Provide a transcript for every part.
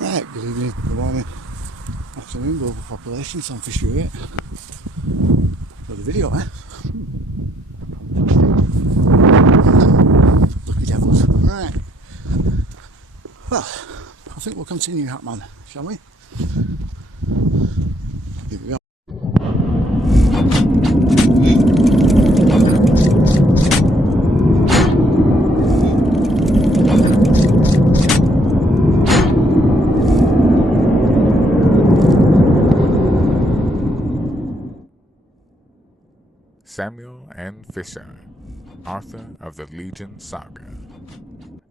Right, good evening, good morning, afternoon, global population, time for sure it. Another video, eh? Lucky devils. Right. Well, I think we'll continue Hatman, shall we? Here we go. Samuel N. Fisher, author of the Legion Saga.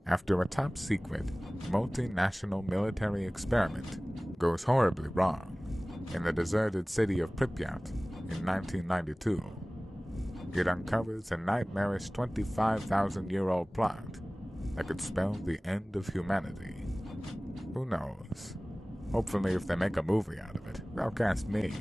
After a top-secret, multinational military experiment goes horribly wrong in the deserted city of Pripyat in 1992, it uncovers a nightmarish 25,000-year-old plot that could spell the end of humanity. Who knows? Hopefully if they make a movie out of it, they'll cast me.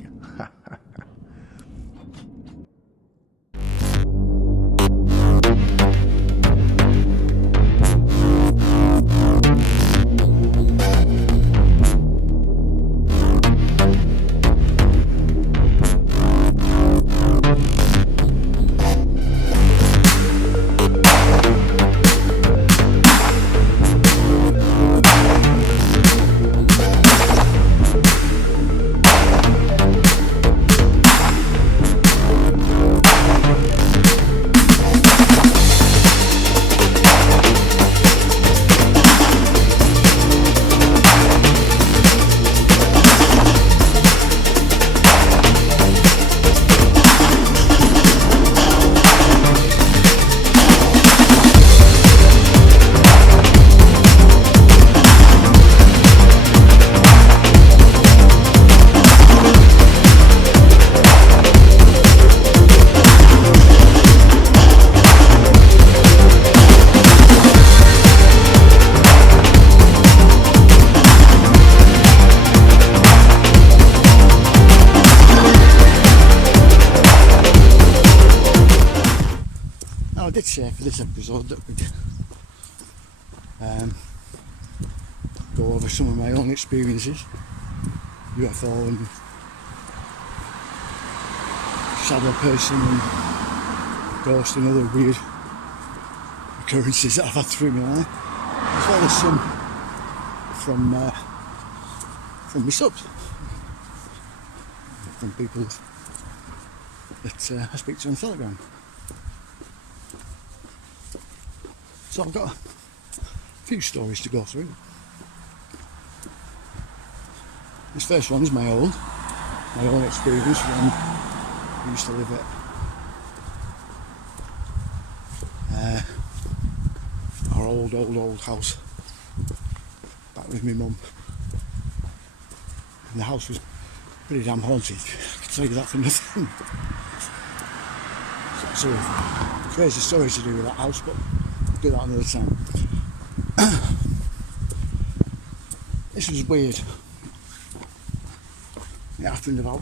I did say for this episode that we'd go over some of my own experiences, UFO and shadow person and ghost and other weird occurrences that I've had through my life, as well as some from my subs, from people that I speak to on Telegram. So I've got a few stories to go through. This first one is my own experience when I used to live at our old house back with my mum. And the house was pretty damn haunted, I can tell you that for nothing. So crazy stories to do with that house, but do that another time. This was weird. It happened about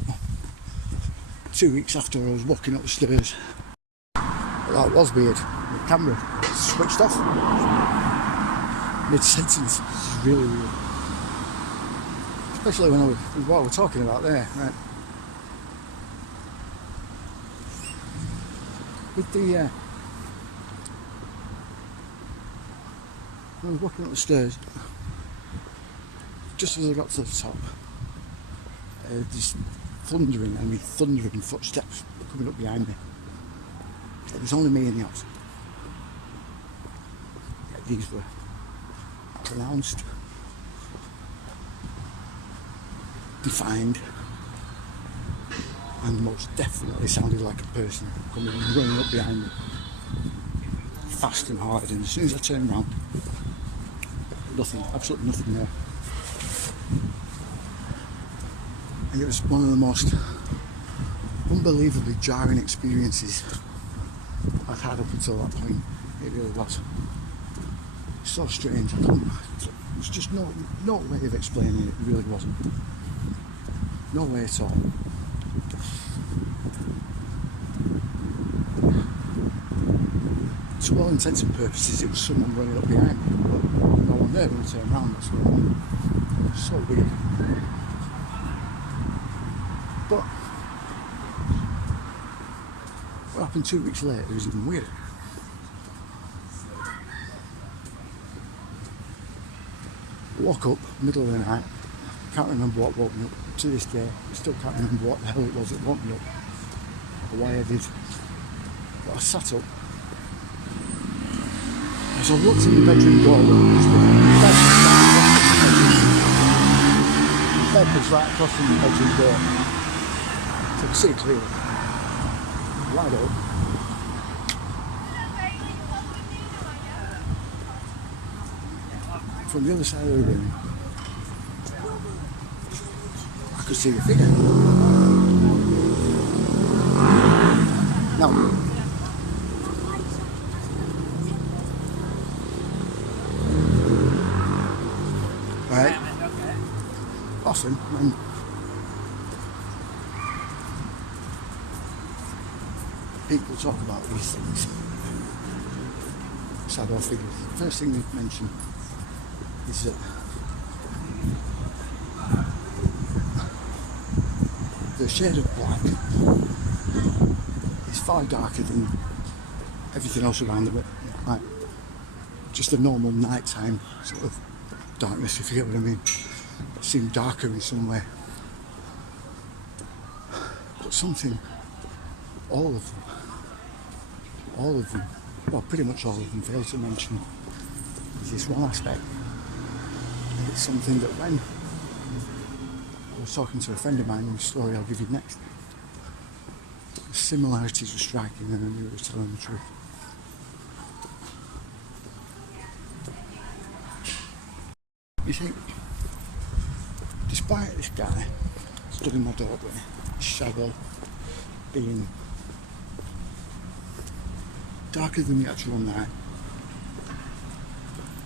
2 weeks after I was walking up the stairs. But that was weird. The camera switched off mid-sentence. It's really weird. Especially when what we're talking about there, right? With the when I was walking up the stairs, just as I got to the top, this thundering footsteps coming up behind me. It was only me in the house. Yeah, these were pronounced, defined, and most definitely sounded like a person coming running up behind me, fast and hard. And as soon as I turned round, nothing, absolutely nothing there. And it was one of the most unbelievably jarring experiences I'd had up until that point. It really was. So strange. There's just no way of explaining it. It really wasn't. No way at all. To all intents and purposes, it was someone running up behind me, but no one from there when I turned around, that's where it was so weird. But what happened 2 weeks later was even weirder. I woke up, middle of the night, can't remember what woke me up. To this day, I still can't remember what the hell it was that woke me up, or why I did. But I sat up. As I looked in the bedroom doorway, the bed was right across from the bedroom door. So I could see it clearly. Wide open. From the other side of the room, I could see a figure. Now, right, often when people talk about these things, shadow figures, the first thing they mention is that the shade of black is far darker than everything else around them, like just a normal nighttime sort of darkness, if you get what I mean. It seemed darker in some way, but something, all of them, well, pretty much all of them fail to mention is this one aspect. And it's something that when I was talking to a friend of mine in the story I'll give you next, the similarities were striking and I knew he was telling the truth. You think, despite this guy stood in my doorway, his shadow being darker than the actual night,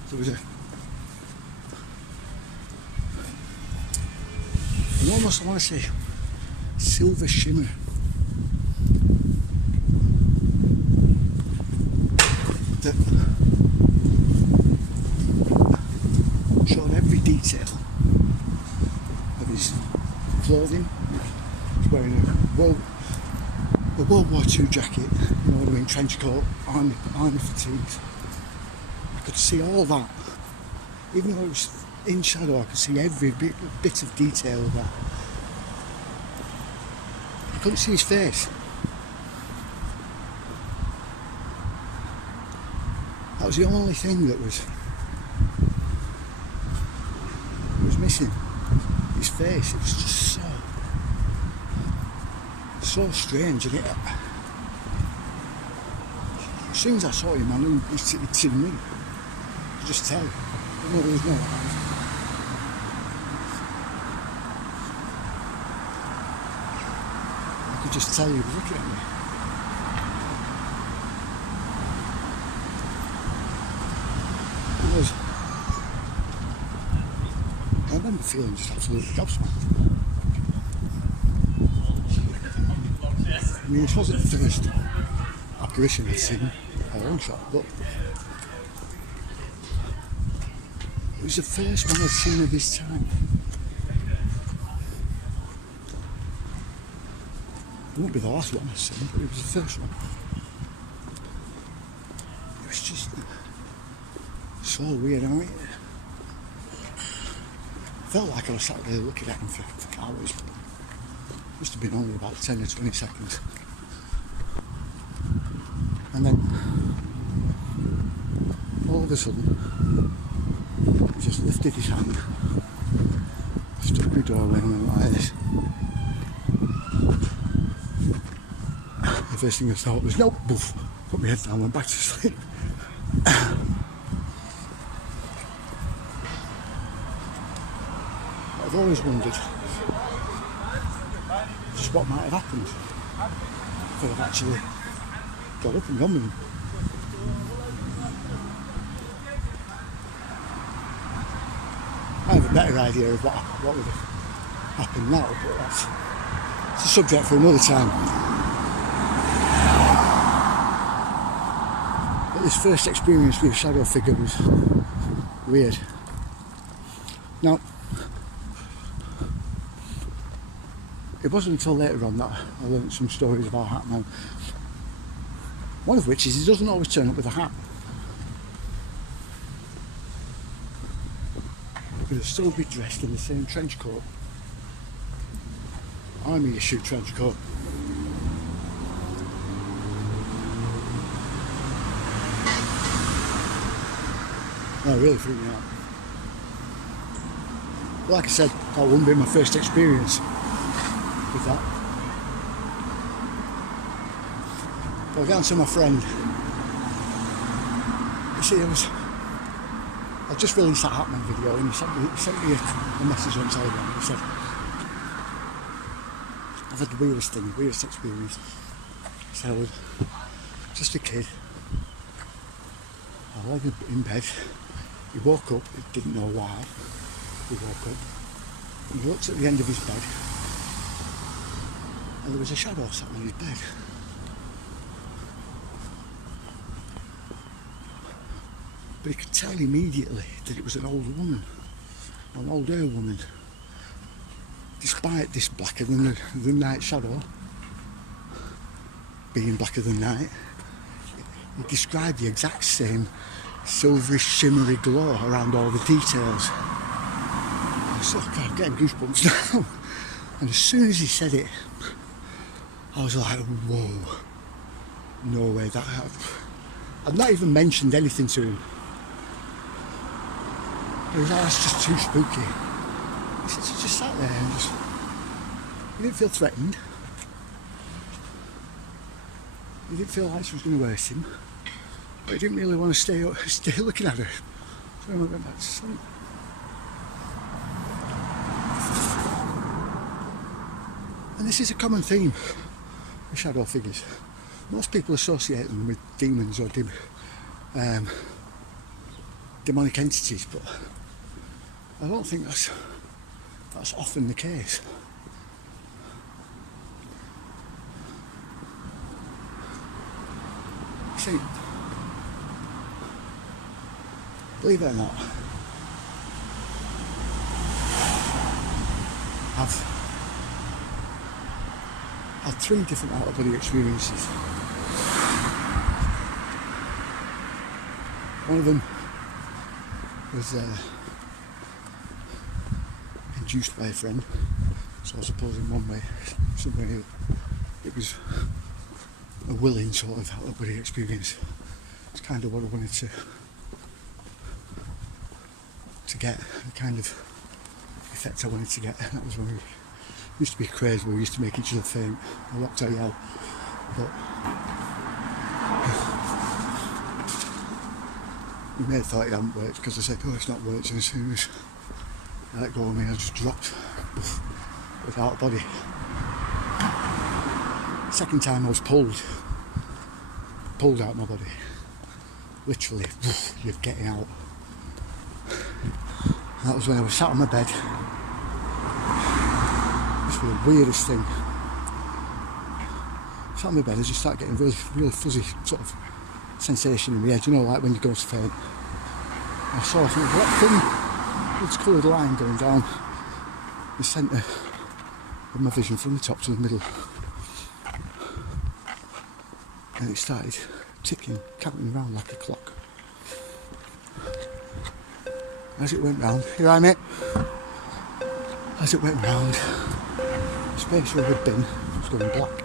there was an almost, I want to say, silver shimmer that showed every detail of his clothing. He's wearing a World War II jacket, you know what I mean, trench coat, army fatigues. I could see all that. Even though it was in shadow, I could see every bit of detail of that. I couldn't see his face. That was the only thing that was missing. His face. It was just so strange. And as soon as I saw him, I knew he'd seen me. I could just tell. There was no eyes. I could just tell he was looking at me. I remember feeling just absolutely gobsmacked. I mean, it wasn't the first apparition I'd seen a long shot, but it was the first one I'd seen of this time. It won't be the last one I've seen, but it was the first one. It was just so weird. I mean, I felt like I was sat there looking at him for hours. It must have been only about 10 or 20 seconds. And then, all of a sudden, he just lifted his hand, stood in the doorway and went like this. The first thing I thought was, nope, boof, put my head down, went back to sleep. I've always wondered just what might have happened if I'd have actually got up and gone with him. I have a better idea of what would have happened now, but that's a subject for another time. But this first experience with a shadow figure was weird. Now, it wasn't until later on that I learned some stories about Hatman. One of which is he doesn't always turn up with a hat. He'll still be dressed in the same trench coat. Army issue trench coat. That really freaked me out. But like I said, that wouldn't be my first experience with that. But I got to my friend. You see, I just released that Hatman video, and he sent me a message on Telegram. He said, I've had the weirdest experience. He said, I was just a kid. I lay in bed. He woke up, he didn't know why. He woke up. He looked at the end of his bed, and there was a shadow sat on his bed. But he could tell immediately that it was an old woman, an older woman. Despite this blacker than the night shadow being blacker than night, he described the exact same silvery, shimmery glow around all the details. I was like, God, I'm getting goosebumps now. And as soon as he said it, I was like, whoa, no way. I'd not even mentioned anything to him. He was like, that's just too spooky. He said, he just sat there and he didn't feel threatened. He didn't feel like she was going to hurt him. But he didn't really want to stay looking at her. So I went back to sleep. And this is a common theme with shadow figures. Most people associate them with demons or demonic entities, but I don't think that's often the case. See, believe it or not, I've had 3 different out-of-body experiences. One of them was induced by a friend, so I suppose in one way, some way, it was a willing sort of out-of-body experience. It's kind of what I wanted to get, the kind of effect I wanted to get. That was when we used to be crazy, we used to make each other faint. I locked out yell, but you may have thought it hadn't worked because I said, oh, it's not worked, and as soon as I let go of me, I just dropped without a body. Second time I was pulled out my body. Literally, you're getting out. And that was when I was sat on my bed. This was the weirdest thing. Sat on my bed, I just started getting really fuzzy sort of sensation in the head, you know, like when you go to faint. I saw a black thin, it's coloured line going down the centre of my vision from the top to the middle. And it started ticking, counting round like a clock. As it went round, here I am, mate. As it went round, the space where we'd been was going black.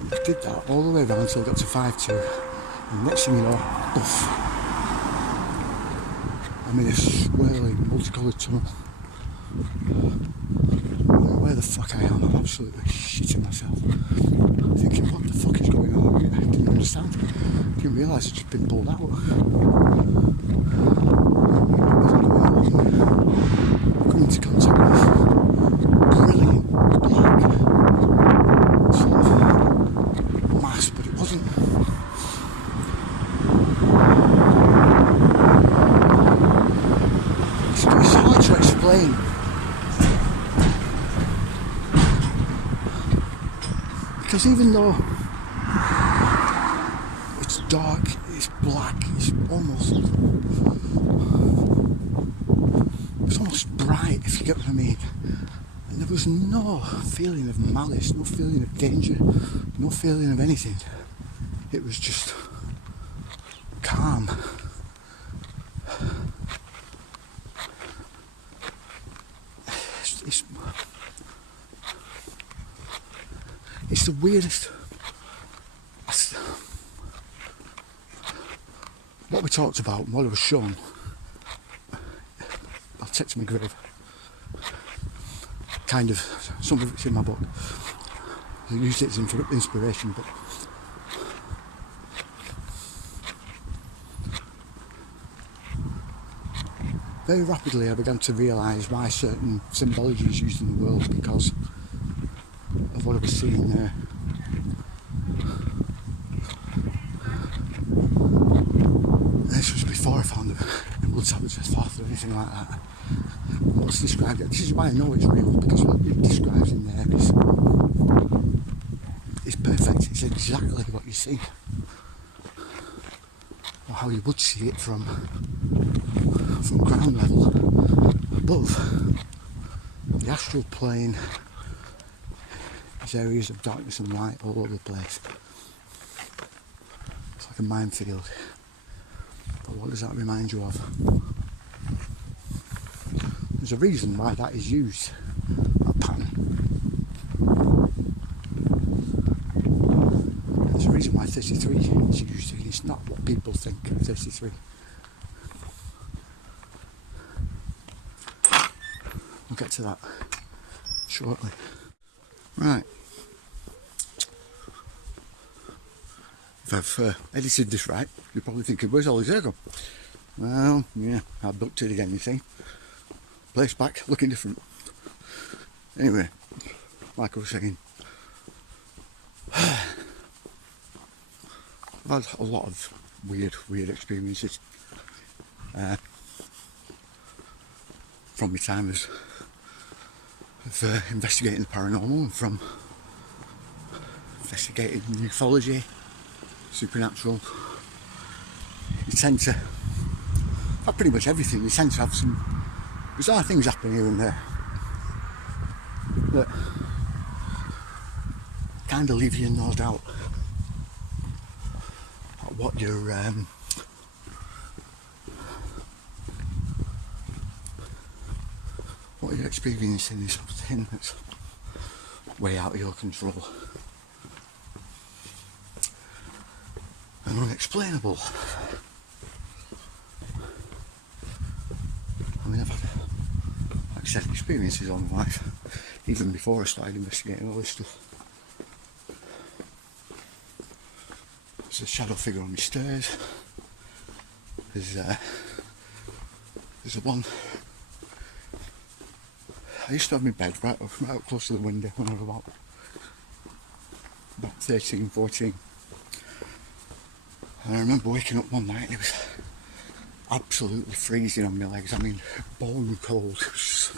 And it did that all the way round until it got to 5-2. And the next thing you know, poof, I'm in a swirling, multicoloured tunnel. Where the fuck I am, I'm absolutely shitting myself. Thinking, what the fuck is going on? I didn't understand. I didn't realise I'd just been pulled out. Come into contact with brilliant black sort of mass, but it wasn't. It's hard to explain. Because even though it's dark, it's black, it's almost was almost bright, if you get what I mean. And there was no feeling of malice, no feeling of danger, no feeling of anything. It was just calm. It's the weirdest. What we talked about, what I was shown, I'll take to my grave. Kind of, some of it's in my book. I used it as inspiration, but very rapidly I began to realise why certain symbology is used in the world, because of what I was seeing there. And this was before I found the blood tablets of thought or anything like that. What's described it, this is why I know it's real, because what it describes in there is perfect. It's exactly what you see, or how you would see it from ground level. Above, the astral plane, there's areas of darkness and light all over the place. It's like a minefield. But what does that remind you of? There's a reason why that is used, that pattern. There's a reason why 33 is used. It's not what people think 33. We'll get to that shortly. Right. If I've edited this right, you're probably thinking, where's all his hair gone? Well, yeah, I've booked it again, you see. Place back, looking different. Anyway, like I was saying, I've had a lot of weird experiences from my time of investigating the paranormal, and from investigating ufology, supernatural. You tend to have pretty much everything. You tend to have some bizarre things happen here and there that kind of leave you in no doubt about what you're experiencing is something that's way out of your control and unexplainable. I mean, I've had, like I said, experiences all my life, even before I started investigating all this stuff. There's a shadow figure on my stairs. There's a one. I used to have my bed right up close to the window when I was about 13, 14. And I remember waking up one night and it was absolutely freezing on my legs. I mean, bone cold. It was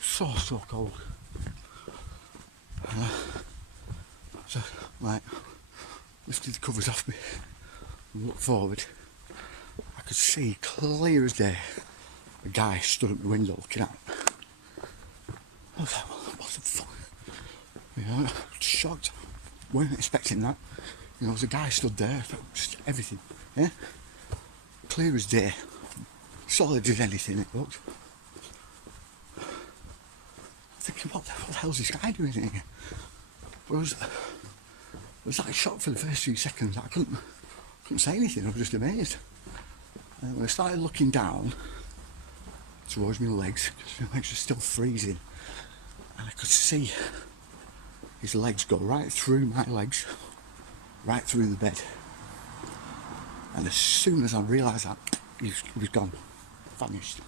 so cold. So, like, lifted the covers off me and looked forward. I could see clear as day a guy stood at the window looking at me. I was like, what the fuck? You know, shocked. Weren't expecting that. You know, there was a guy stood there, just everything, yeah? Clear as day. Solid as anything it looked. Thinking, what the hell's this guy doing here? But I was like shocked for the first few seconds. I couldn't say anything, I was just amazed. And when I started looking down towards my legs, because my legs were still freezing, and I could see his legs go right through my legs, right through the bed. And as soon as I realised that, he was gone, vanished.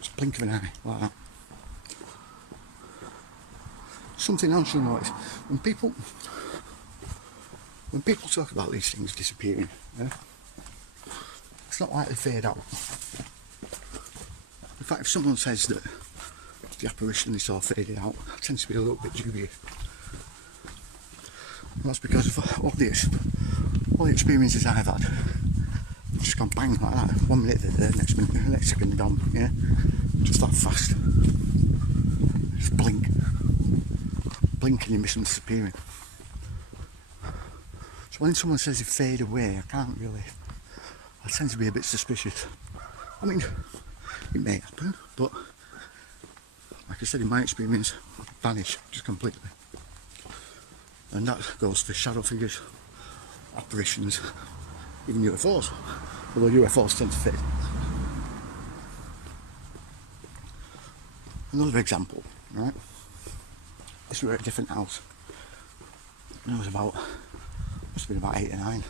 Just a blink of an eye, like that. Something else you'll notice, when people talk about these things disappearing, yeah, it's not like they fade out. In fact, if someone says that the apparition they saw faded out, I tend to be a little bit dubious. And that's because of all the experiences I've had. I've just gone bang like that. 1 minute there, next minute, next second gone, yeah? Just that fast. Just blink. Blink and you miss them disappearing. So when someone says they fade away, I can't really... I tend to be a bit suspicious. I mean, it may happen, but like I said, in my experience, vanish just completely. And that goes for shadow figures, apparitions, even UFOs. Although UFOs tend to fade. Another example, right? This was at a different house. And I was about, must have been about 8 or 9.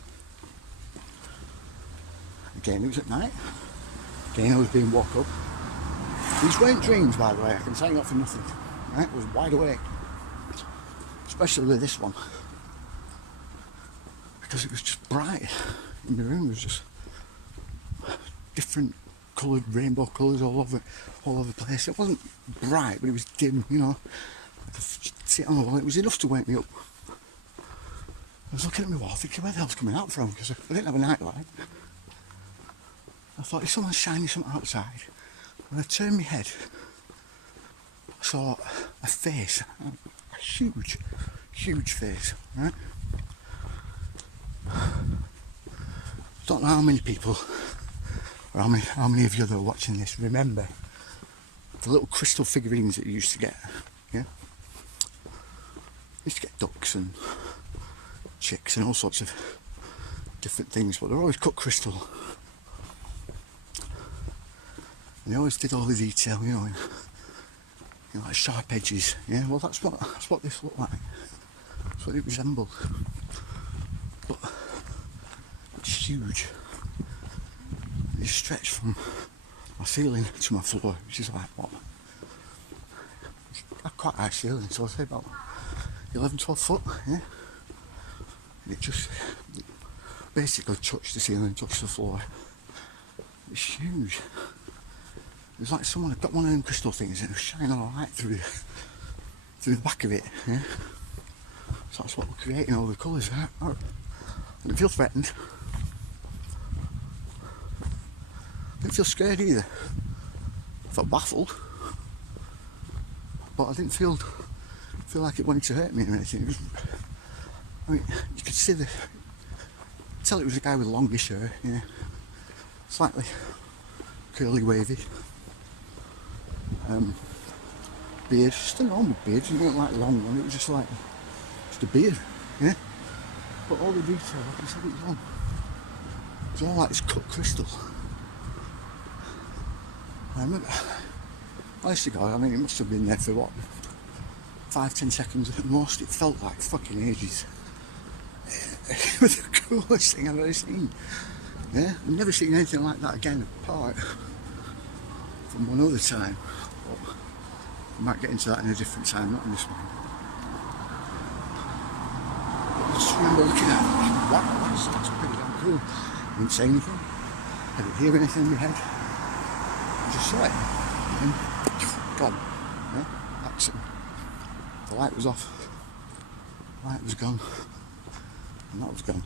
Again, it was at night. Again, I was being woke up. These weren't dreams, by the way, I can tell you not for nothing. Right? I was wide awake. Especially this one. Because it was just bright. In the room, it was just different coloured rainbow colours all over the place. It wasn't bright, but it was dim, you know. I could see it on the wall. It was enough to wake me up. I was looking at my wall thinking, where the hell's coming out from? Because I didn't have a night light. I thought, if someone's shining something outside. When I turned my head, I saw a face, a huge, huge face, right? Don't know how many people, or how many of you that are watching this remember the little crystal figurines that you used to get, yeah? You used to get ducks and chicks and all sorts of different things, but they're always cut crystal. And they always did all the detail, you know, like sharp edges. Yeah, well, that's what this looked like. That's what it resembled. But it's huge. It stretched from my ceiling to my floor, which is like what? It's quite high ceiling, so I'd say about 11, 12 foot. Yeah. And it just basically touched the ceiling, touched the floor. It's huge. It was like someone had got one of them crystal things and it was shining a light through the back of it, yeah? So that's what we're creating, all the colours. I didn't feel threatened. I didn't feel scared either. I felt baffled. But I didn't feel like it wanted to hurt me or anything. It was, I mean, you could see tell it was a guy with longish hair, yeah. Slightly curly, wavy. Beard, just a normal beard, it wasn't like long one, it was just like, just a beard, yeah? But all the detail, like I said, it was all like this cut crystal. I remember, honestly God, I mean, it must have been there for what, 5-10 seconds at most. It felt like fucking ages. It was the coolest thing I've ever seen. Yeah, I've never seen anything like that again, apart from one other time. But I might get into that in a different time, not in this one. But I just remember looking at it, like, wow, that's pretty damn cool. I didn't say anything. I didn't hear anything in my head. I just saw it. And gone. Yeah, that's it. The light was off. The light was gone. And that was gone.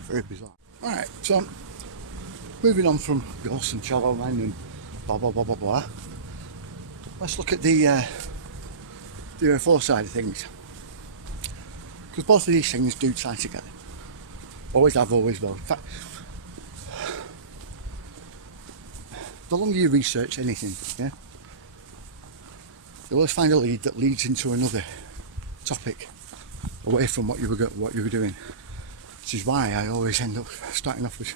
Very bizarre. Alright, so moving on from ghosts and shallow men and blah blah blah blah blah. Let's look at the UFO side of things. Because both of these things do tie together. Always have, always will. In fact, the longer you research anything, yeah, you'll always find a lead that leads into another topic away from what you were doing. Which is why I always end up starting off with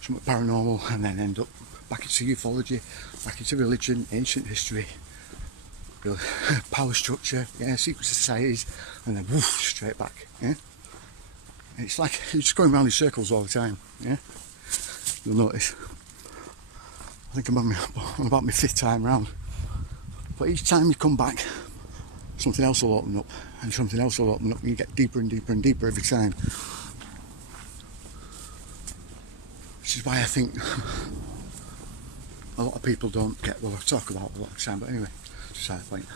something paranormal and then end up back into ufology, back into religion, ancient history, power structure, yeah, secret societies, and then woof, straight back. Yeah, and it's like you're just going around in circles all the time. Yeah, you'll notice. I think I'm about my 5th time round, but each time you come back, something else will open up, and something else will open up, and you get deeper and deeper and deeper every time. Which is why I think a lot of people don't get what I talk about a lot of the time, but anyway, just a point.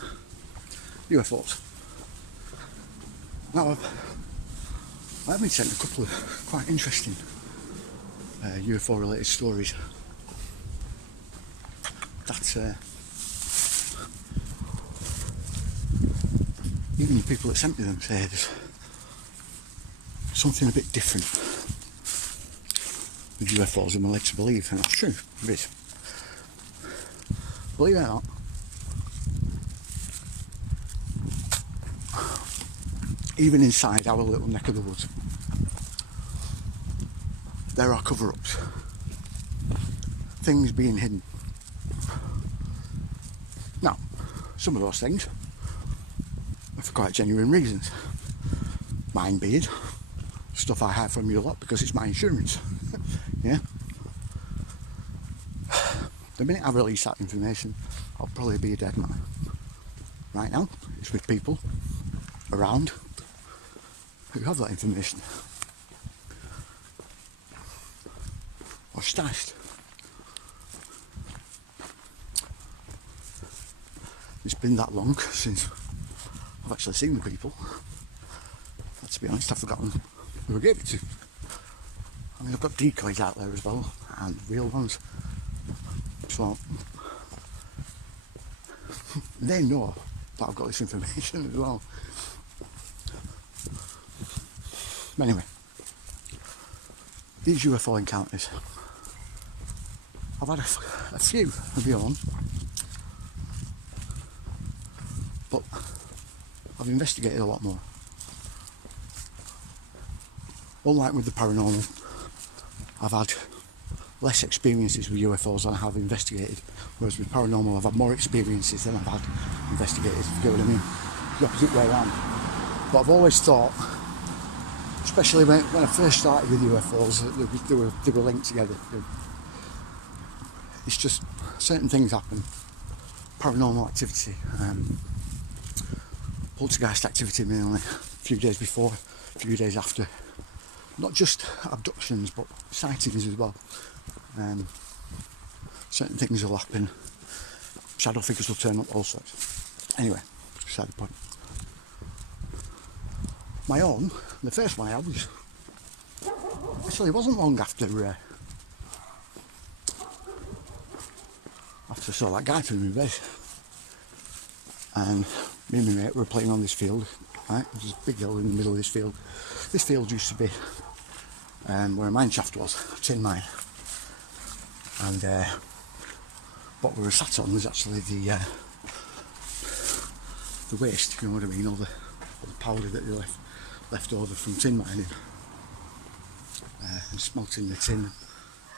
UFOs. Now, I've been sent a couple of quite interesting UFO related stories that even the people that sent me them say there's something a bit different with UFOs than we're led to believe, and that's true, it is. Believe it or not, even inside our little neck of the woods, there are cover-ups, things being hidden. Now, some of those things are for quite genuine reasons. Mine being stuff I hide from you a lot because it's my insurance. Yeah. The minute I release that information, I'll probably be a dead man. Right now, it's with people around who have that information. Or stashed. It's been that long since I've actually seen the people. But to be honest, I've forgotten who I gave it to. I mean, I've got decoys out there as well, and real ones. So they know that I've got this information as well. Anyway, these UFO encounters, I've had a few of my own, but I've investigated a lot more. Unlike with the paranormal, I've had less experiences with UFOs than I have investigated, whereas with paranormal I've had more experiences than I've had investigated, if you get what I mean. The opposite way around. But I've always thought, especially when I first started with UFOs, they were linked together. It's just certain things happen. Paranormal activity, poltergeist activity mainly, a few days before, a few days after. Not just abductions, but sightings as well. Certain things will happen. Shadow figures will turn up, all sorts. Anyway, beside the point. My own, the first one I had was... Actually, it wasn't long after I saw that guy through my base. And me and my mate were playing on this field, right? There's a big hill in the middle of this field. This field used to be where a mine shaft was, a tin mine. And what we were sat on was actually the waste, you know what I mean, all the powder that they left over from tin mining, and smelting the tin,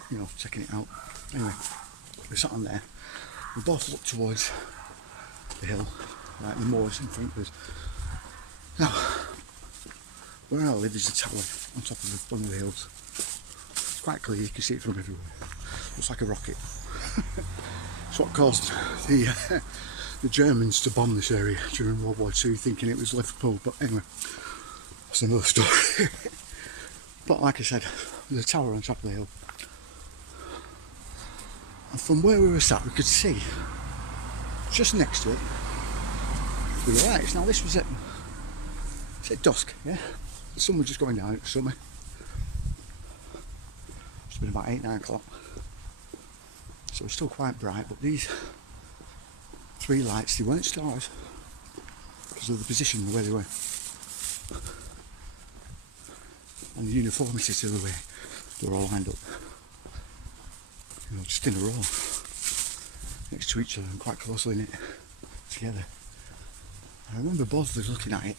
you know, checking it out. Anyway, we sat on there. We both looked towards the hill, like the moors in front of us. Now, where I live is a tower on top of one of the hills. It's quite clear, you can see it from everywhere. Looks like a rocket. It's what caused the Germans to bomb this area during World War II, thinking it was Liverpool, but anyway, that's another story. But like I said, there's a tower on top of the hill. And from where we were sat, we could see, just next to it, to the lights. Now this was at dusk, yeah? The sun was just going down, it was summer. It's been about 8-9 o'clock. So it's still quite bright, but these 3 lights, they weren't stars because of the position where they were. And the uniformity to the way they were all lined up. You know, just in a row. Next to each other and quite closely knit together. I remember both of us looking at it.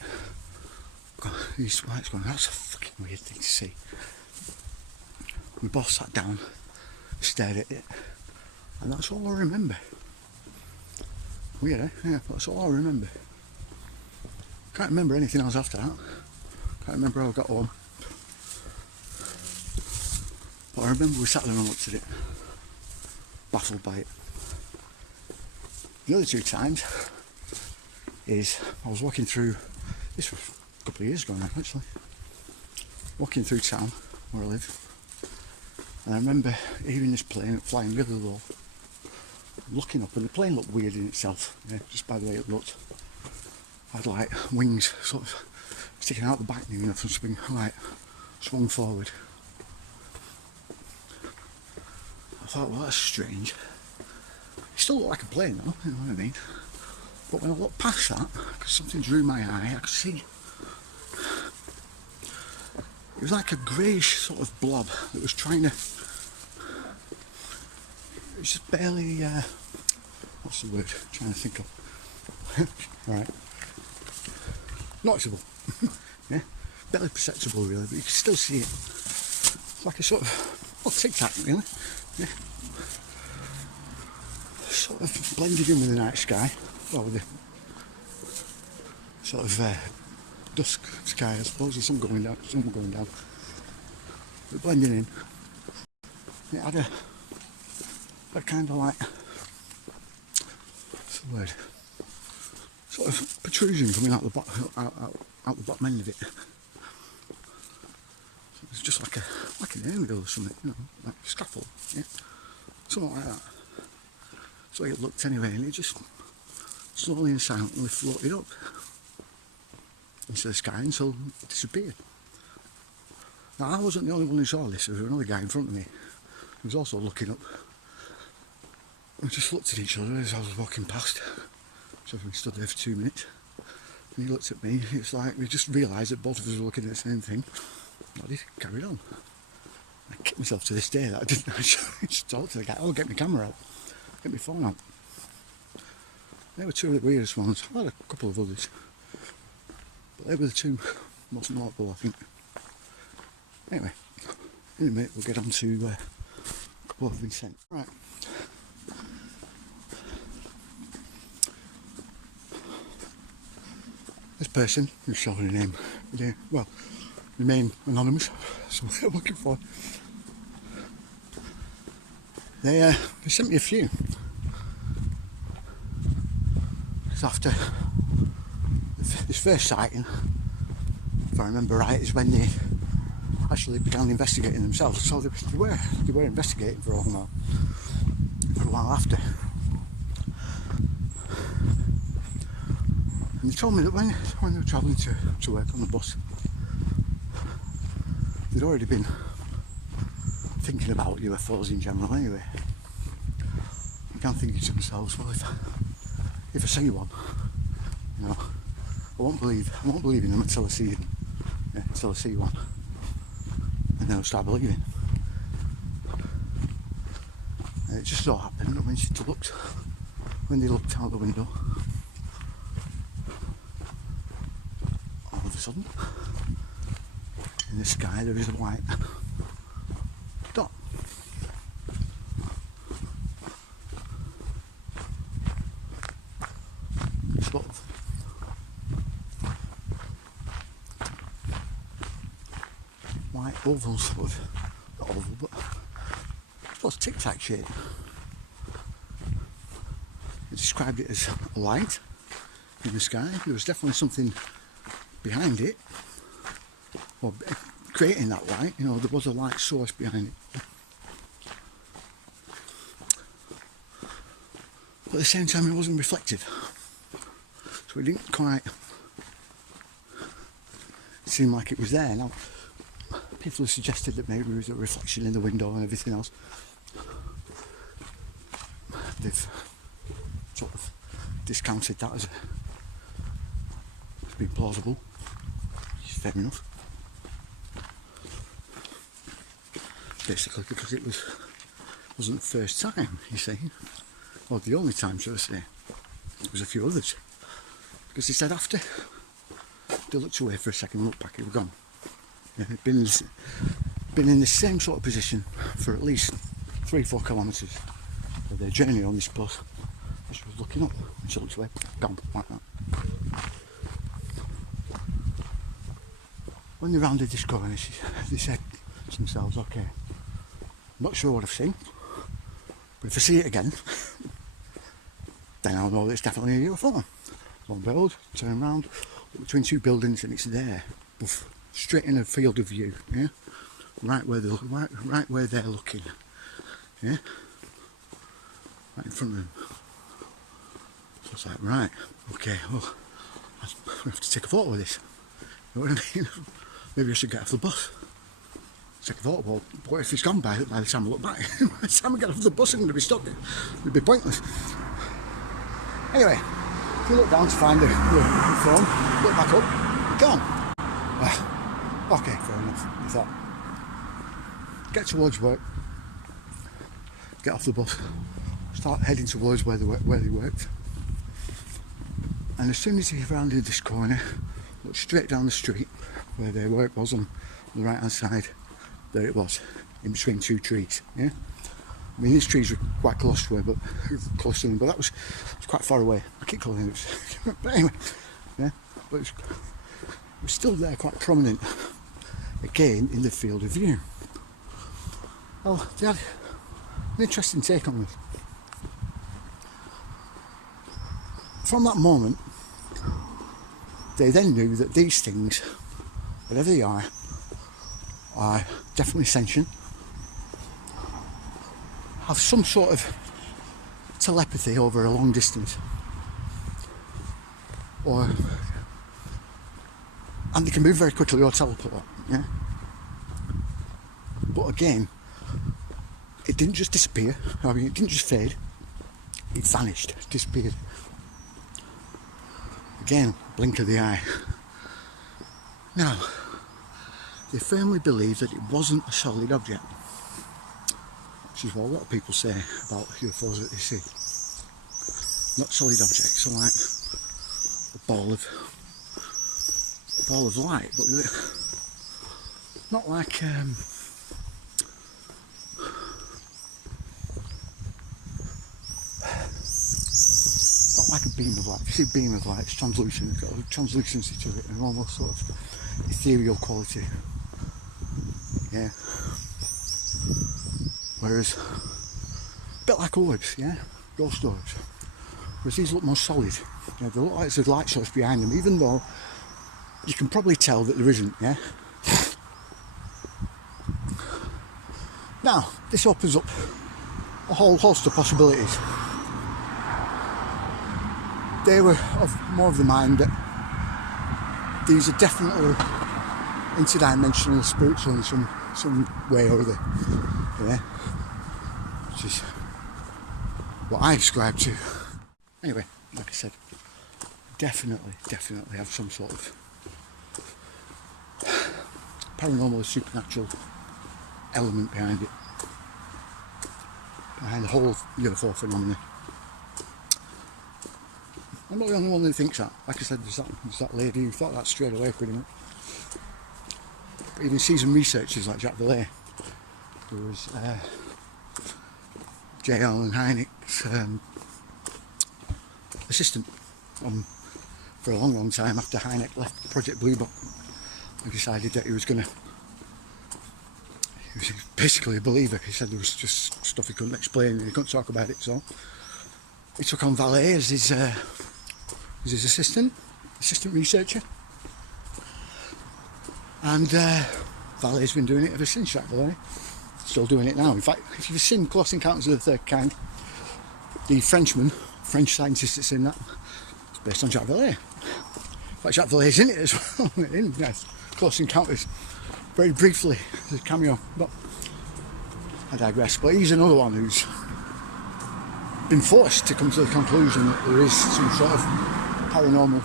These lights going, that's a fucking weird thing to see. We both sat down, stared at it, and that's all I remember. Weird, eh? Yeah, that's all I remember. Can't remember anything else after that. Can't remember how I got home. But I remember we sat there and looked at it, baffled by it. The other 2 times is I was walking through, this was a couple of years ago now actually, walking through town where I live, and I remember hearing this plane flying really low, looking up, and the plane looked weird in itself, yeah, just by the way it looked. It had like wings sort of sticking out the back, you know, from something like swung forward. I thought, well, that's strange. It still looked like a plane though, you know what I mean? But when I looked past that, because something drew my eye, I could see it was like a greyish sort of blob that was trying to, it was just barely, what's the word I'm trying to think of? Alright. Noticeable. Yeah? Barely perceptible really, but you can still see it. It's like a sort of, well, tic-tac really. Yeah. Sort of blended in with the night sky. Well, with the sort of dusk sky, I suppose. There's some going down, some going down. But blending in. It had a kind of like, what's the word? Sort of protrusion coming out the out the bottom end of it. So it was just like an airmill or something, you know, like a scaffold, yeah, something like that. So it looked anyway, and it just slowly and silently floated up into the sky until it disappeared. Now I wasn't the only one who saw this. There was another guy in front of me who was also looking up. We just looked at each other as I was walking past. So we stood there for 2 minutes, and he looked at me. It's like we just realised that both of us were looking at the same thing. I just carried on. I kicked myself to this day that I didn't actually talk to the guy. Oh, get my camera out, get my phone out. They were two of the weirdest ones. I had a couple of others, but they were the two most notable, I think. Anyway, in a minute we'll get on to a couple of these sent. Right. This person, who's showing a name, well, remain anonymous, that's what I'm looking for. They sent me a few. Because after this first sighting, if I remember right, is when they actually began investigating themselves. So they were investigating for a while after. And they told me that when they were travelling to work on the bus, they'd already been thinking about UFOs in general anyway. You can't think to themselves, well, if I see one, you know, I won't believe in them until I see them. Yeah, until I see one. And then I'll start believing. And it just so happened that when they looked out the window, all of a sudden, in the sky there is a white dot. Sort of white oval, sort of, not oval, but I suppose tic-tac shape. They described it as a light in the sky. There was definitely something behind it, or creating that light. You know, there was a light source behind it. But at the same time, it wasn't reflective, so it didn't quite seem like it was there. Now, people have suggested that maybe there was a reflection in the window and everything else. They've sort of discounted that as being plausible, which is fair enough. Basically because it wasn't the first time, you see, or the only time, should I say. There was a few others, because they said after they looked away for a second, looked back, it was gone. Yeah, it'd been in the same sort of position for at least 3-4 kilometres of their journey on this bus. She was looking up and she looked away, gone, like that. When they rounded this corner, they said to themselves, okay, I'm not sure what I've seen, but if I see it again, then I'll know that it's definitely a UFO. Lo and behold, turn around, look between two buildings and it's there, straight in a field of view, yeah? Right where they're looking, yeah? Right in front of them. So it's like, right, okay, well, I have to take a photo of this. You know what I mean? Maybe I should get off the bus. Second thought, well, what if it's gone by the time I look back? By the time I get off the bus, I'm going to be stuck. It'd be pointless. Anyway, if you look down to find the phone, look back up, you're gone. Okay, fair enough, you thought. Get towards work, get off the bus, start heading towards where they worked. And as soon as he rounded this corner, looked straight down the street where their work was on the right hand side. There it was, in between two trees. Yeah, I mean these trees were quite close to her, but that was quite far away. I keep calling it, but anyway, yeah. But it was still there, quite prominent, again in the field of view. Well, they had an interesting take on this. From that moment, they then knew that these things, whatever they are definitely sentient, have some sort of telepathy over a long distance, and they can move very quickly or teleport. Yeah. But again, it didn't just disappear. I mean, it didn't just fade. It vanished, disappeared. Again, blink of the eye. Now, they firmly believe that it wasn't a solid object, which is what a lot of people say about UFOs that they see. Not solid objects, so like a ball of light, but not like not like a beam of light. If you see a beam of light, it's translucent, it's got a translucency to it and almost sort of ethereal quality. Yeah. Whereas, a bit like orbs, yeah, ghost orbs. Whereas these look more solid. You know, they look like there's a light source behind them, even though you can probably tell that there isn't, yeah. Now, this opens up a whole host of possibilities. They were more of the mind that these are definitely interdimensional, spiritual in some way or other, yeah, which is what I ascribe to. Anyway, like I said, definitely have some sort of paranormal or supernatural element behind it, behind the whole UFO phenomenon. I'm not the only one who thinks that. Like I said, there's that lady who thought that straight away, pretty much. But even seasoned researchers like Jack Vallee, who was J. Allen Hynek's assistant for a long time after Hynek left Project Blue Book and decided that he was basically a believer. He said there was just stuff he couldn't explain and he couldn't talk about it, so he took on Vallee as his assistant researcher, and Vallee's been doing it ever since. Jack Vallee, still doing it now. In fact, if you've seen Close Encounters of the Third Kind, the French scientist that's in that, it's based on Jack Vallee. In fact, Jack Vallee's in it as well. In Close Encounters, very briefly, as a cameo, but I digress. But he's another one who's been forced to come to the conclusion that there is some sort of paranormal,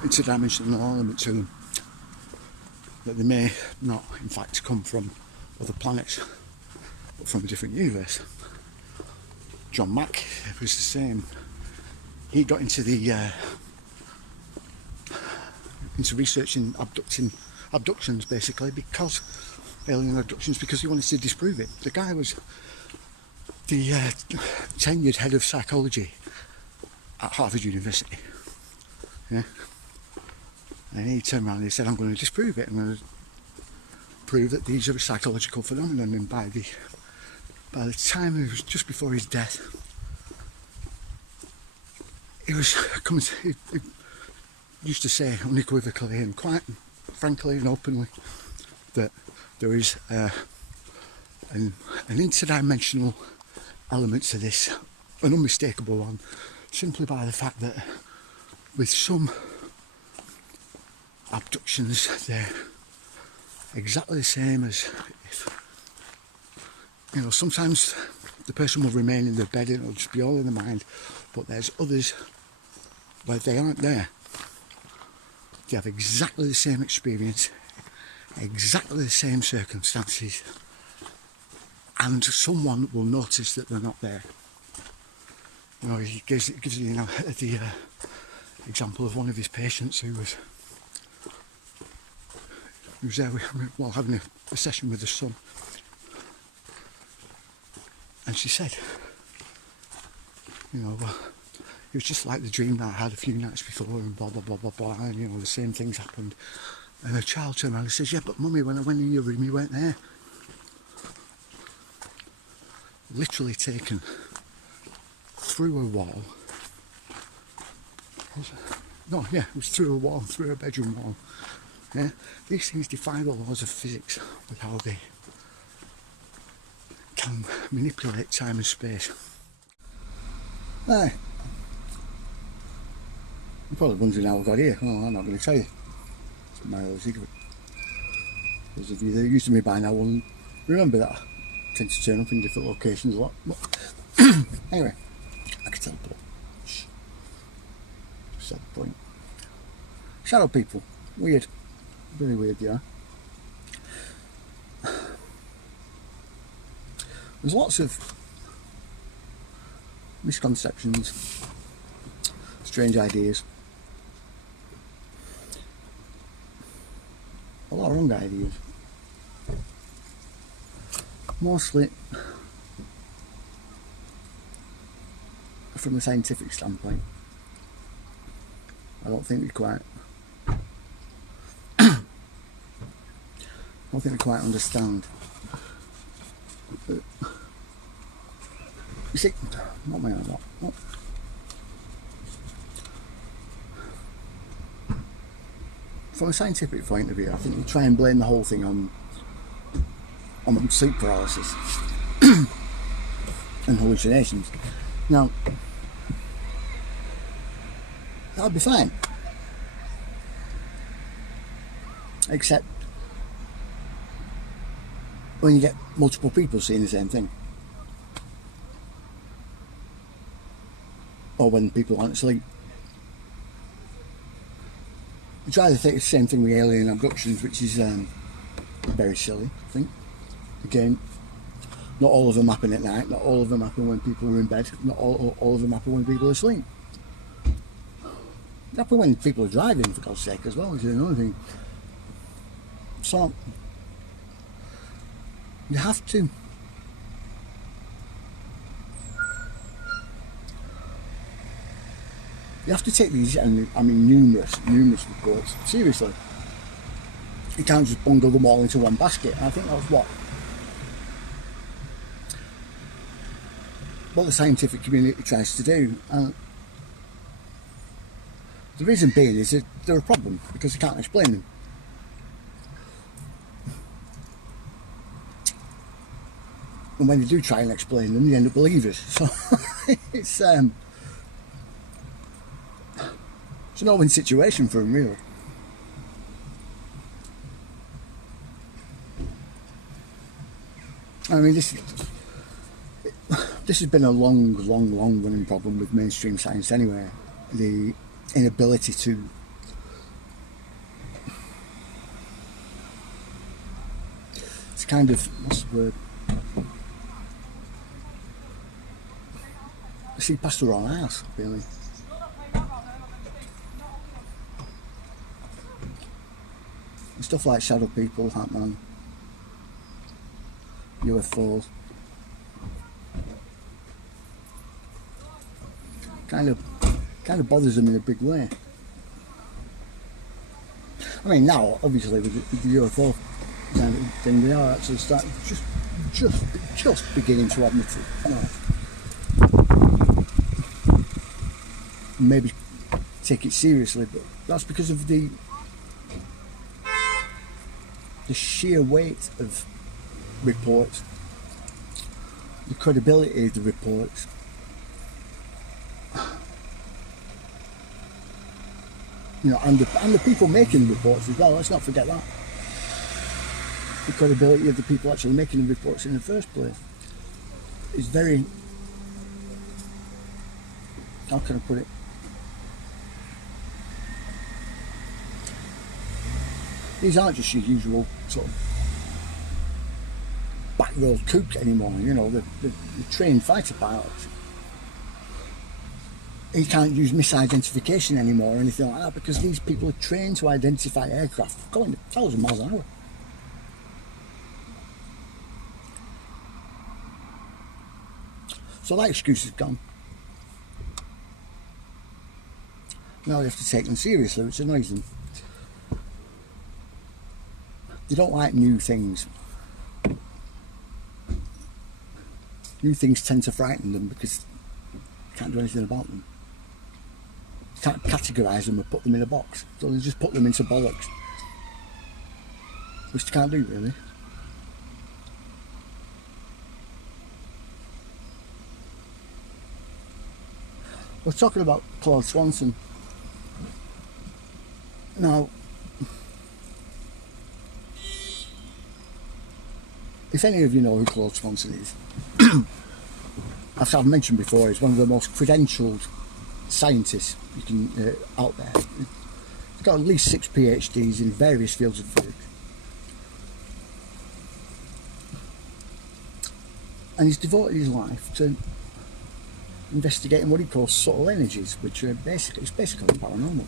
interdimensional element to them, that they may not in fact come from other planets but from a different universe. John Mack was the same. He got into researching abductions basically, because alien abductions, because he wanted to disprove it. The guy was the tenured head of psychology at Harvard University. Yeah. And he turned around and he said, I'm going to disprove it. I'm going to prove that these are a psychological phenomenon. And by the time it was just before his death, he used to say unequivocally and quite frankly and openly that there is an interdimensional element to this, an unmistakable one, simply by the fact that with some abductions they're exactly the same as life. You know, sometimes the person will remain in their bed and it'll just be all in the mind, but there's others where they aren't there. They have exactly the same experience, exactly the same circumstances, and someone will notice that they're not there. You know, he gives you know, the example of one of his patients who was there while having a session with his son, and she said, you know, well, it was just like the dream that I had a few nights before, and blah blah blah blah blah, and you know, the same things happened. And her child turned around and says, yeah, but mummy, when I went in your room, you weren't there. Literally taken through a wall. No, yeah, it was through a wall, through a bedroom wall. Yeah, these things defy the laws of physics with how they can manipulate time and space. Aye. You're probably wondering how I got here. Oh, I'm not going to tell you. It's my little secret. Those of you that are used to me by now will remember that I tend to turn up in different locations a lot. But anyway, I can tell the point. Shh. Just the point. Shadow people. Weird. Really weird, yeah. There's lots of misconceptions, strange ideas, a lot of wrong ideas, mostly from a scientific standpoint. I don't think we quite understand. You see, what am I on about? What? From a scientific point of view, I think you try and blame the whole thing on sleep paralysis and hallucinations. Now, that would be fine, except when you get multiple people seeing the same thing, or when people aren't asleep. You try to think it's the same thing with alien abductions, which is very silly, I think. Again, not all of them happen at night, not all of them happen when people are in bed, not all of them happen when people are asleep. They happen when people are driving, for God's sake, as well, which is another thing. So, you have to take these, and I mean numerous reports seriously. You can't just bundle them all into one basket. And I think that's what the scientific community tries to do. And the reason being is that they're a problem because they can't explain them. And when they do try and explain them, they end up believers. So it's a no-win situation for them, really. I mean, this has been a long running problem with mainstream science anyway. The inability to kind of, what's the word? See past their own ass, really. Stuff like shadow people, Hatman, UFOs, kind of bothers them in a big way. I mean, now obviously with the UFO thing, they are actually starting just beginning to admit it. You know, maybe take it seriously, but that's because of the sheer weight of reports, the credibility of the reports, you know, and the people making the reports as well. Let's not forget that. the credibility of the people actually making the reports in the first place is very, how can I put it? These aren't just your usual sort of back road kook anymore, you know, the trained fighter pilots. You can't use misidentification anymore or anything like that, because these people are trained to identify aircraft going 1,000 miles an hour. So that excuse is gone. Now you have to take them seriously, which annoys them. They don't like new things. New things tend to frighten them because you can't do anything about them. You can't categorise them or put them in a box. So they just put them into bollocks. Which you can't do, really. We're talking about Claude Swanson. Now, if any of you know who Claude Swanson is, as I've mentioned before, he's one of the most credentialed scientists you can out there. He's got at least 6 PhDs in various fields of physics. And he's devoted his life to investigating what he calls subtle energies, which are basically paranormal.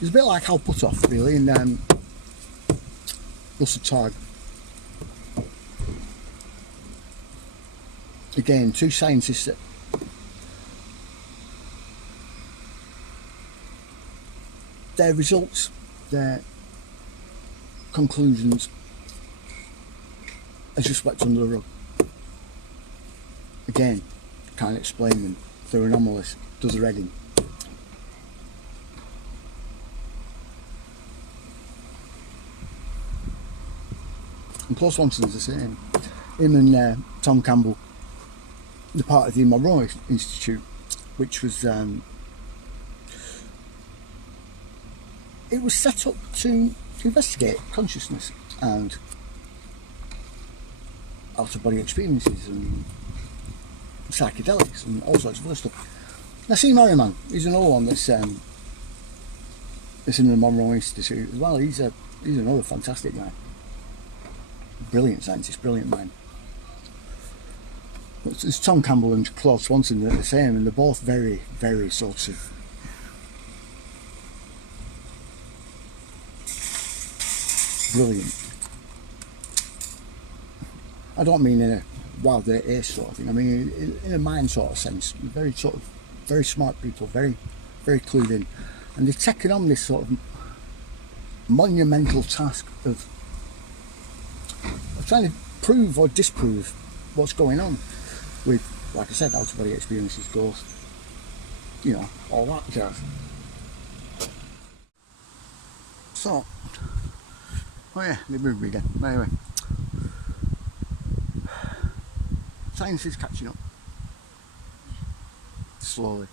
It's a bit like Hal Puthoff, really, in Russell Targ. Again, 2 scientists that their results, their conclusions are just swept under the rug. Again, can't explain them. They're anomalous. Does their head in. And Claude Swanson's the same. Him and Tom Campbell, they're part of the Monroe Institute, which was it was set up to investigate consciousness and out-of-body experiences and psychedelics and all sorts of other stuff. Now, see Merriman, he's another one that's in the Monroe Institute as well. He's another fantastic guy. Brilliant scientist, brilliant mind. It's Tom Campbell and Claude Swanson that are the same, and they're both very, very sort of brilliant. I don't mean in a wild ace sort of thing. I mean in a mind sort of sense. Very sort of very smart people, very, very clued in, and they've taken on this sort of monumental task of trying to prove or disprove what's going on with, like I said, out-of-body experiences, ghosts, you know, all that jazz. So, oh yeah, they moved me again. Anyway, science is catching up slowly,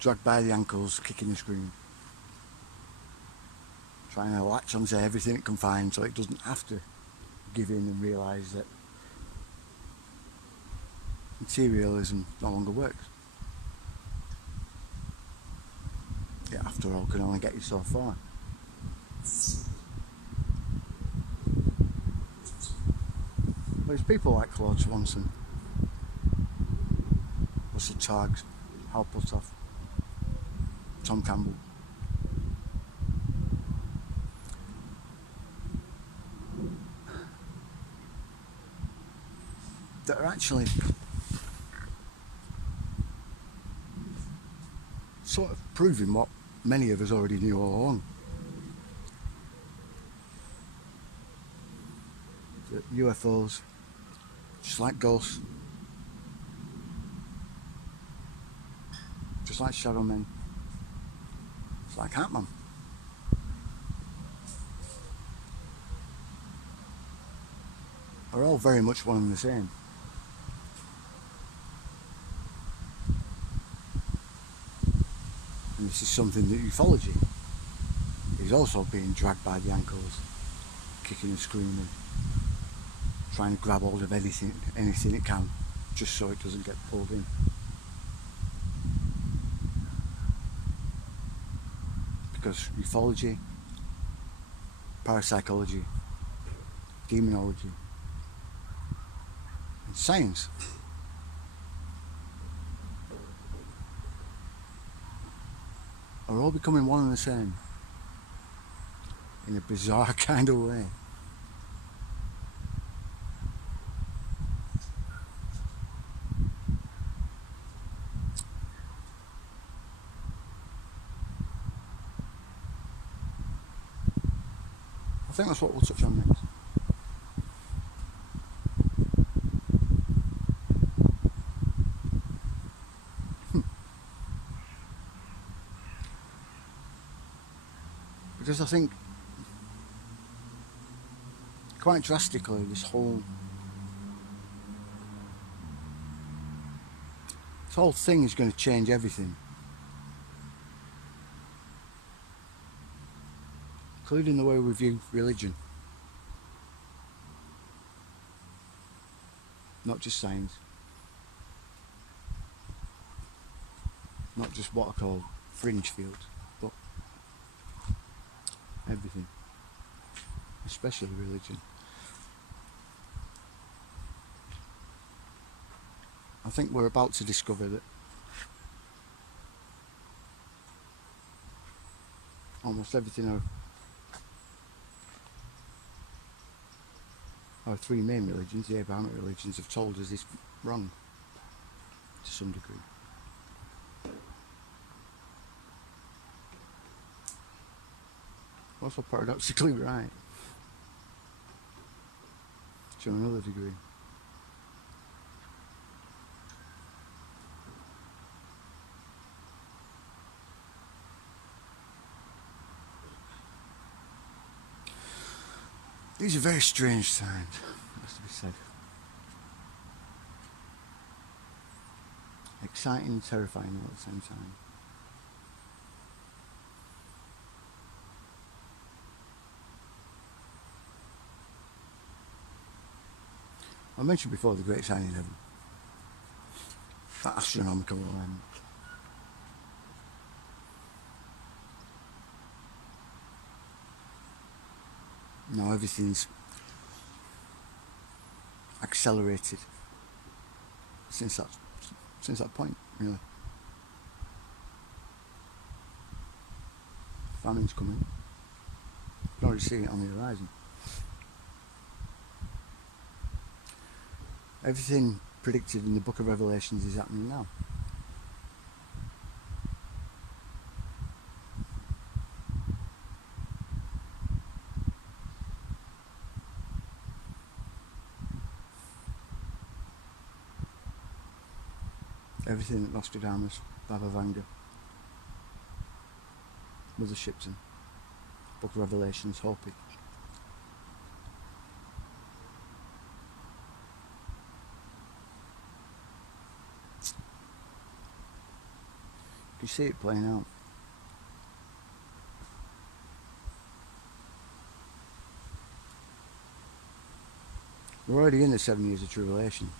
dragged by the ankles, kicking and screaming, trying to latch onto everything it can find so it doesn't have to give in and realise that materialism no longer works. Yeah, after all, can only get you so far. But it's people like Claude Swanson, Russell Targ, Hal Puthoff, Tom Campbell, that are actually sort of proving what many of us already knew all along. That UFOs, just like ghosts, just like shadow men, just like Hatman, are all very much one and the same. this is something that ufology is also being dragged by the ankles, kicking and screaming, trying to grab hold of anything it can, just so it doesn't get pulled in. Because ufology, parapsychology, demonology, and science are all becoming one and the same in a bizarre kind of way. I think that's what we'll touch on next. Because I think quite drastically this whole thing is going to change everything, including the way we view religion, not just science, not just what I call fringe fields, but everything, especially religion. I think we're about to discover that almost everything our three main religions, the Abrahamic religions, have told us is wrong to some degree. Also paradoxically right to another degree. These are very strange times, has to be said. Exciting and terrifying all at the same time. I mentioned before the Great Sign in Heaven, that astronomical event. Now everything's accelerated since that point, really. Famine's coming. You can already see it on the horizon. Everything predicted in the Book of Revelations is happening now. Everything at Nostradamus, Baba Vanga, Mother Shipton, Book of Revelations, Hopi. You see it playing out. We're already in the 7 years of tribulation.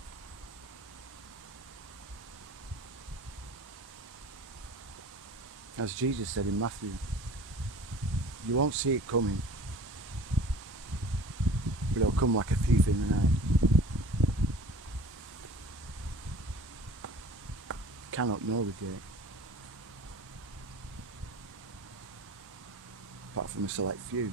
As Jesus said in Matthew, you won't see it coming, but it'll come like a thief in the night. You cannot know the date, apart from a select few.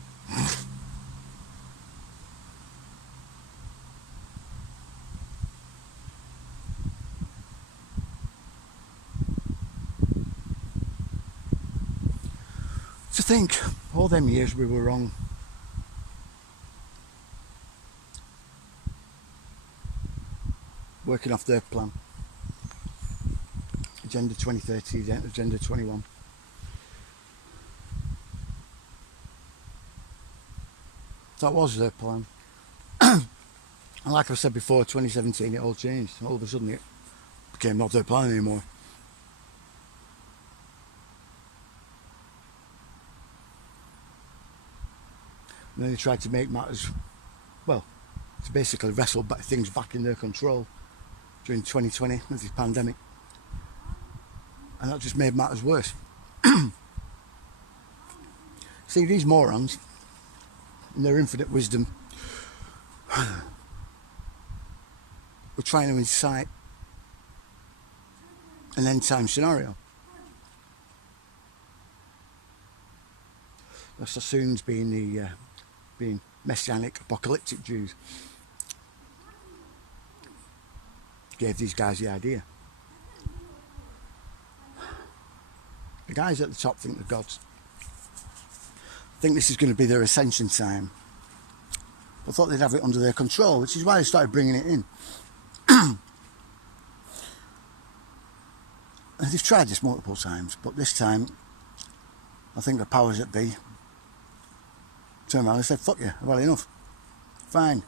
To think, all them years we were wrong. Working off their plan. Agenda 2030, Agenda 21. That was their plan. And like I said before, 2017 it all changed. All of a sudden it became not their plan anymore. And then they tried to make matters, well, to basically wrestle back things back in their control during 2020 with this pandemic. And that just made matters worse. See, these morons, in their infinite wisdom, were trying to incite an end time scenario. The Sassoons being messianic apocalyptic Jews gave these guys the idea. The guys at the top think they're gods. Think this is going to be their ascension time. I thought they'd have it under their control, which is why they started bringing it in. And they've tried this multiple times, but this time I think the powers that be turned around and said, fuck you, I've had enough. Fine.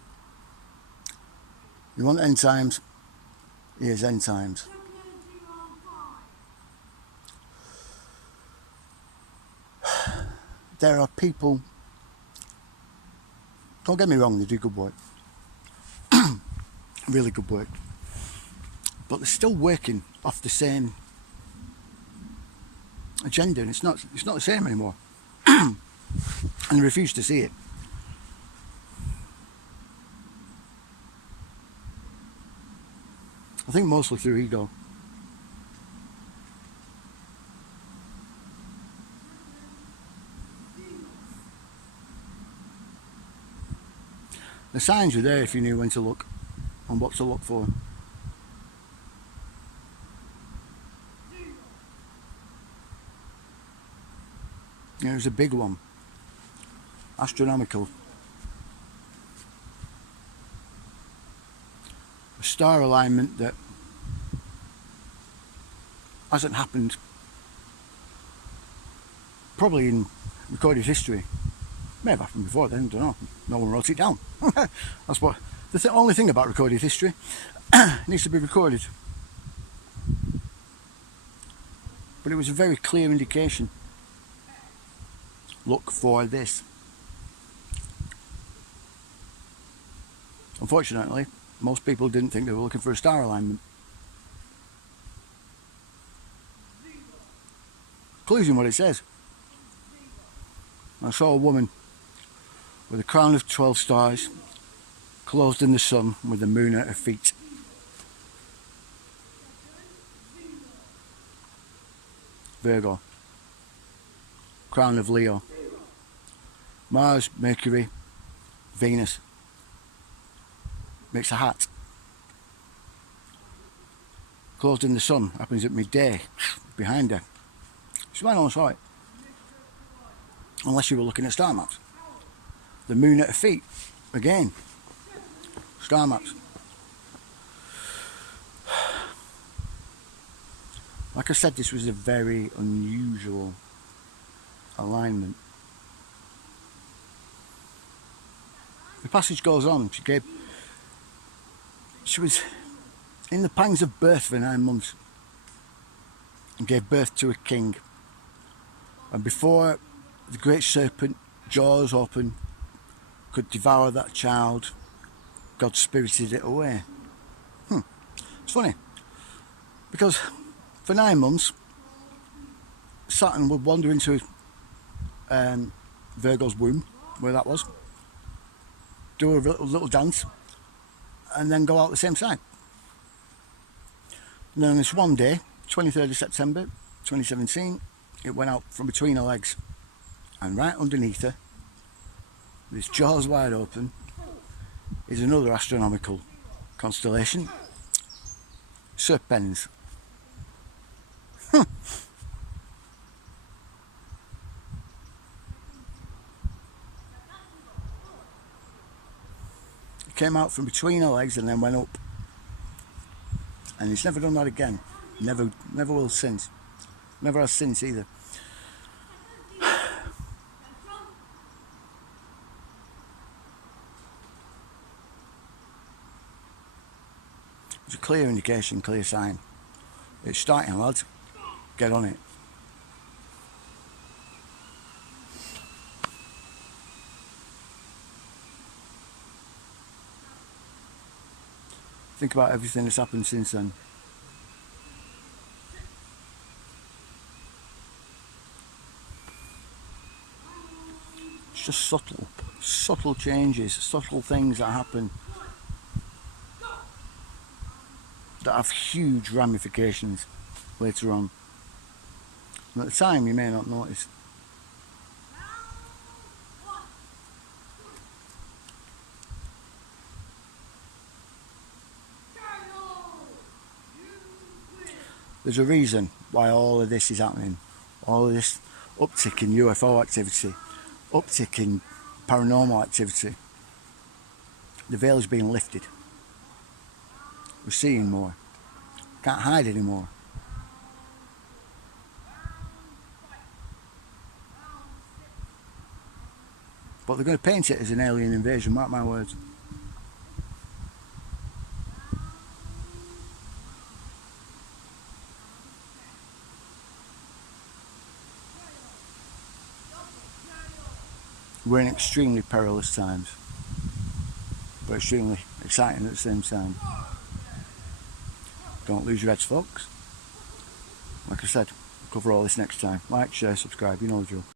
You want end times? Here's end times. There are people, don't get me wrong, they do good work. Really good work. But they're still working off the same agenda, and it's not the same anymore. And they refuse to see it. I think mostly through ego. The signs were there if you knew when to look and what to look for. It was a big one, astronomical. A star alignment that hasn't happened probably in recorded history. May have happened before then, don't know. No one wrote it down. That's what the only thing about recorded history. It needs to be recorded. But it was a very clear indication. Look for this. Unfortunately, most people didn't think they were looking for a star alignment. Clues in what it says. I saw a woman with a crown of 12 stars, clothed in the sun with the moon at her feet. Virgo. Crown of Leo. Mars, Mercury, Venus. Makes a hat. Closed in the sun, happens at midday, behind her. She might not saw it. Unless you were looking at star maps. The moon at her feet, again. Star maps. Like I said, this was a very unusual alignment. The passage goes on. She was in the pangs of birth for 9 months and gave birth to a king. And before the great serpent, jaws open, could devour that child, God spirited it away. It's funny, because for 9 months, Saturn would wander into Virgo's womb, where that was, do a little dance, and then go out the same side. And then on this one day, 23rd of September 2017, it went out from between her legs, and right underneath her, with its jaws wide open, is another astronomical constellation, Serpens. It came out from between her legs and then went up, and it's never done that again. Never will since. Never has since either. It's a clear indication, clear sign. It's starting, lads. Get on it. Think about everything that's happened since then. It's just subtle changes, subtle things that happen that have huge ramifications later on. And at the time you may not notice. There's a reason why all of this is happening. All of this uptick in UFO activity, uptick in paranormal activity. The veil is being lifted. We're seeing more. Can't hide anymore. But they're going to paint it as an alien invasion, mark my words. We're in extremely perilous times, but extremely exciting at the same time. Don't lose your heads, folks. Like I said, we'll cover all this next time. Like, share, subscribe, you know the drill.